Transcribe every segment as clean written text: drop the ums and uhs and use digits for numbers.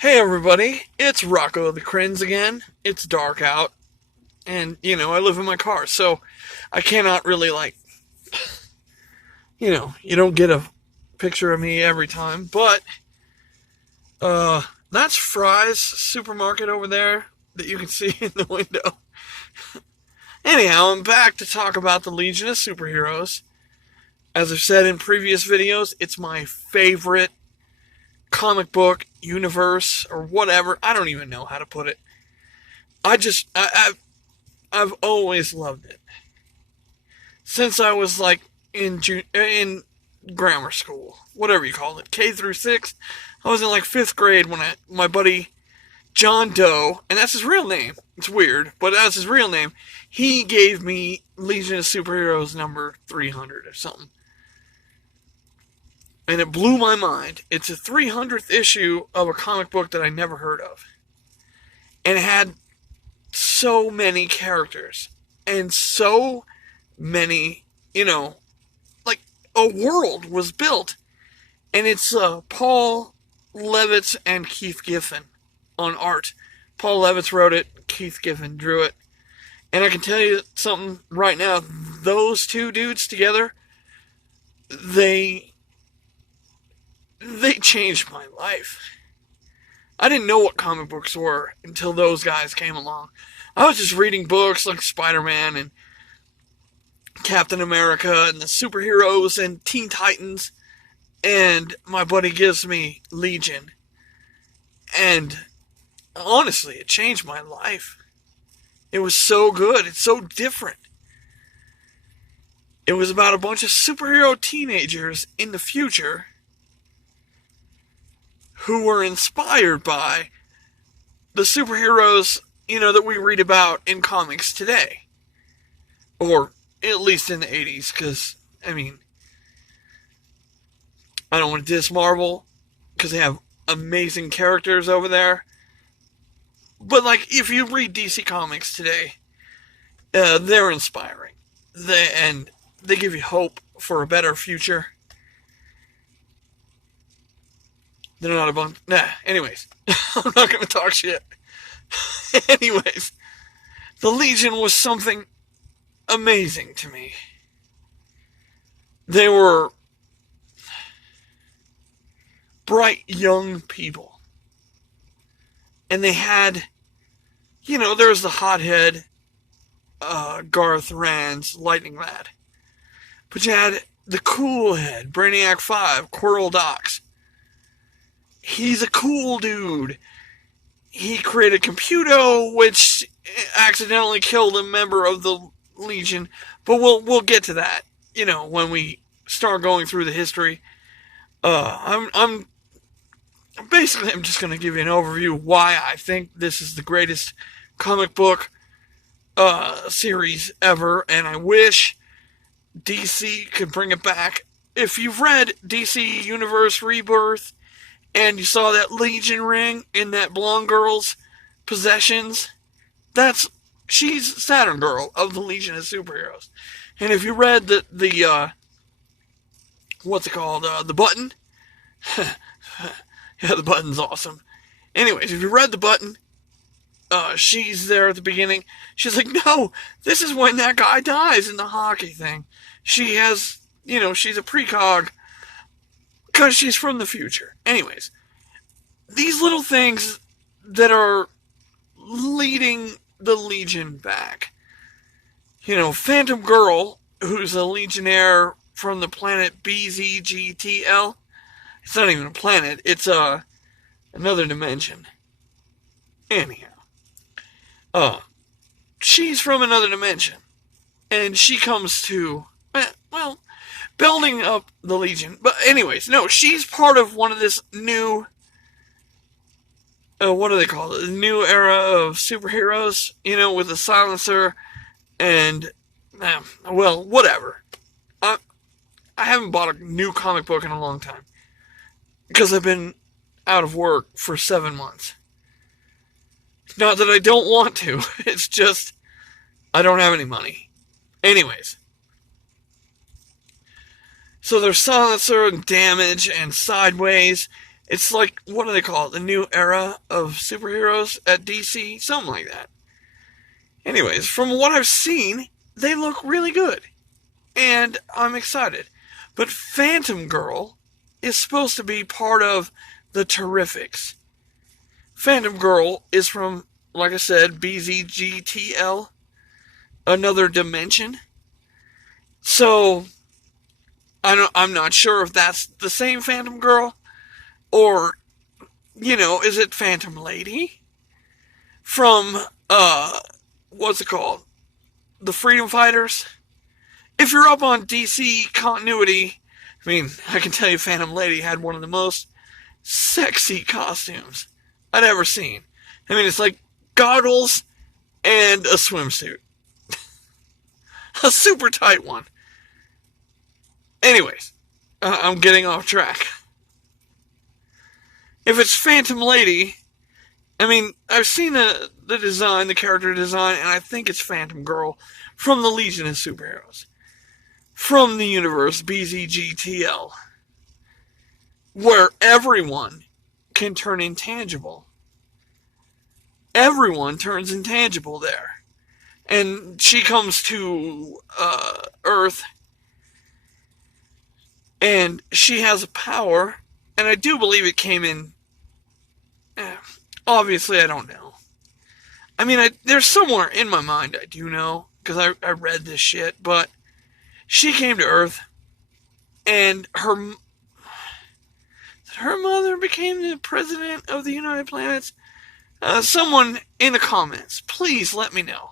Hey everybody, it's Rocco the Crins again. It's dark out, and I live in my car, so I cannot really you don't get a picture of me every time, but that's Fry's supermarket over there that you can see in the window. Anyhow, I'm back to talk about the Legion of Superheroes. As I've said in previous videos, it's my favorite comic book universe or whatever. I don't even know how to put it. I've always loved it since I was like in grammar school, whatever you call it, K through 6. I was in like 5th grade when my buddy John Doe, and that's his real name. It's weird, but that's his real name. He gave me Legion of Superheroes number 300 or something. And it blew my mind. It's a 300th issue of a comic book that I never heard of. And it had so many characters. And so many, like a world was built. And it's Paul Levitz and Keith Giffen on art. Paul Levitz wrote it, Keith Giffen drew it. And I can tell you something right now. Those two dudes together, they changed my life. I didn't know what comic books were until those guys came along. I was just reading books like Spider-Man and Captain America and the superheroes and Teen Titans, and my buddy gives me Legion. And honestly, it changed my life. It was so good. It's so different. It was about a bunch of superhero teenagers in the future who were inspired by the superheroes, that we read about in comics today. Or at least in the 80s, because, I don't want to diss Marvel, because they have amazing characters over there. But, if you read DC Comics today, they're inspiring. They give you hope for a better future. They're not a bunch. Nah, anyways. I'm not going to talk shit. Anyways. The Legion was something amazing to me. They were bright young people. And they had, there was the hothead, Garth Rand's Lightning Lad. But you had the cool head, Brainiac 5, Quirrell Dox. He's a cool dude. He created Computo, which accidentally killed a member of the Legion. But we'll get to that, when we start going through the history. I'm just going to give you an overview of why I think this is the greatest comic book series ever, and I wish DC could bring it back. If you've read DC Universe Rebirth, and you saw that Legion ring in that blonde girl's possessions, she's Saturn Girl of the Legion of Superheroes. And if you read the what's it called, the button, yeah, the button's awesome. Anyways, if you read the button, she's there at the beginning. She's like, no, this is when that guy dies in the hockey thing. She has, she's a precog because she's from the future. Anyways, these little things that are leading the Legion back. Phantom Girl, who's a Legionnaire from the planet BZGTL. It's not even a planet. It's another dimension. Anyhow. She's from another dimension. And she comes to, building up the Legion. But anyways, no, she's part of one of this new, what do they call it? The new era of superheroes, with the Silencer and, whatever. I haven't bought a new comic book in a long time. Because I've been out of work for 7 months. Not that I don't want to. It's just, I don't have any money. Anyways. So there's Silencer and Damage and Sideways. It's like, what do they call it? The new era of superheroes at DC? Something like that. Anyways, from what I've seen, they look really good. And I'm excited. But Phantom Girl is supposed to be part of the Terrifics. Phantom Girl is from, like I said, BZGTL, another dimension. So, I'm not sure if that's the same Phantom Girl, or, is it Phantom Lady? From, what's it called? The Freedom Fighters? If you're up on DC continuity, I mean, I can tell you Phantom Lady had one of the most sexy costumes I'd ever seen. I mean, it's like goggles and a swimsuit. A super tight one. Anyways, I'm getting off track. If it's Phantom Lady, I mean, I've seen the design, the character design, and I think it's Phantom Girl from the Legion of Superheroes. From the universe BZGTL. Where everyone can turn intangible. Everyone turns intangible there. And she comes to Earth, and she has a power, and I do believe it came in. Obviously, I don't know. I mean, there's somewhere in my mind I do know, because I read this shit, but she came to Earth, and her mother became the president of the United Planets. Someone in the comments, please let me know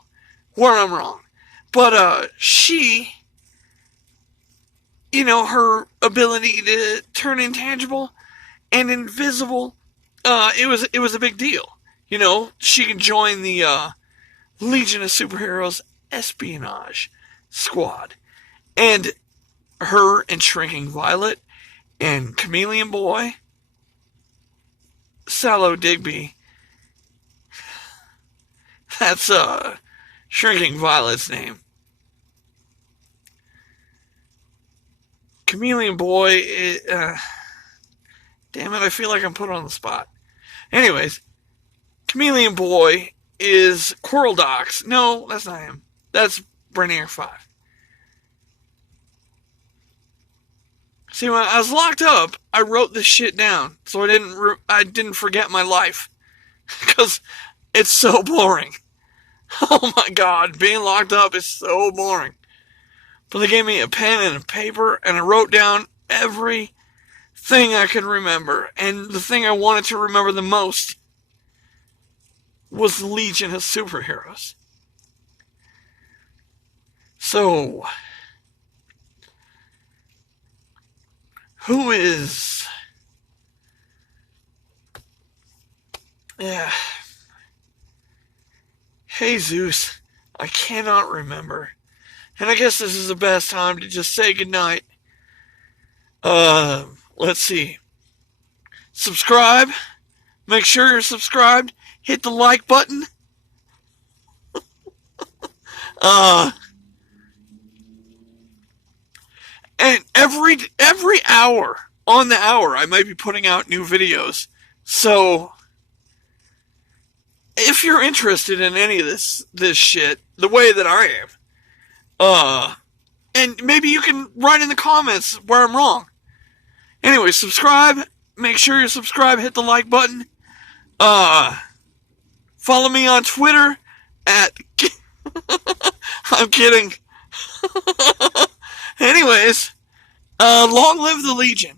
where I'm wrong. But she, her ability to turn intangible and invisible, it was a big deal. She can join the Legion of Superheroes espionage squad. And her and Shrinking Violet and Chameleon Boy, Sallow Digby, that's Shrinking Violet's name. Chameleon Boy, damn it, I feel like I'm put on the spot. Anyways, Chameleon Boy is Quirrell Dox. No, that's not him. That's Brainiac 5. See, when I was locked up, I wrote this shit down so I didn't forget my life, because it's so boring. Oh my god, being locked up is so boring. But they gave me a pen and a paper, and I wrote down everything I could remember. And the thing I wanted to remember the most was the Legion of Superheroes. So, who is... Yeah. Jesus, I cannot remember. And I guess this is the best time to just say goodnight. Let's see. Subscribe. Make sure you're subscribed. Hit the like button. And every hour, on the hour, I might be putting out new videos. So, if you're interested in any of this shit, the way that I am, and maybe you can write in the comments where I'm wrong. Anyway, subscribe. Make sure you subscribe. Hit the like button. Follow me on Twitter at... I'm kidding. Anyways, long live the Legion.